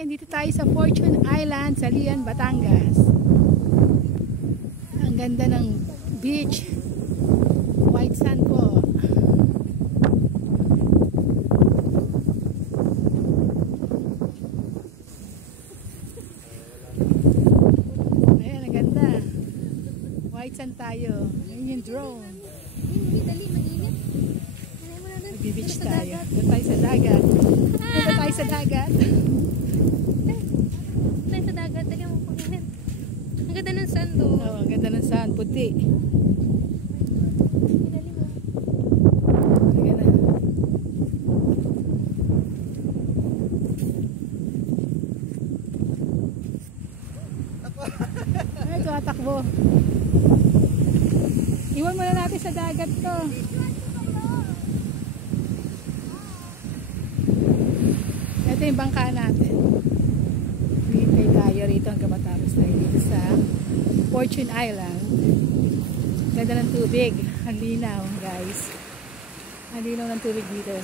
andito tayo sa Fortune Island sa Lian, Batangas. Ang ganda ng beach. White sand po. Ayan, ang ganda. White sand tayo. Ayan yung drone. Mag-beach tayo. Doon tayo sa dagat. Doon tayo sa dagat. Tayo sa dagat. Dali mo po ganyan. Ang ganda ng sand doon. Oo, ang ganda ng sand. Puti. Dali mo. Sige na. Ay, tumatakbo. Iwan muna natin sa dagat to. Ito yung bangka natin. Hintay tayo rito hanggang matapos tayo dito sa Fortune Island. Ganda ng tubig. Ang linaw, guys. Ang linaw ng tubig dito.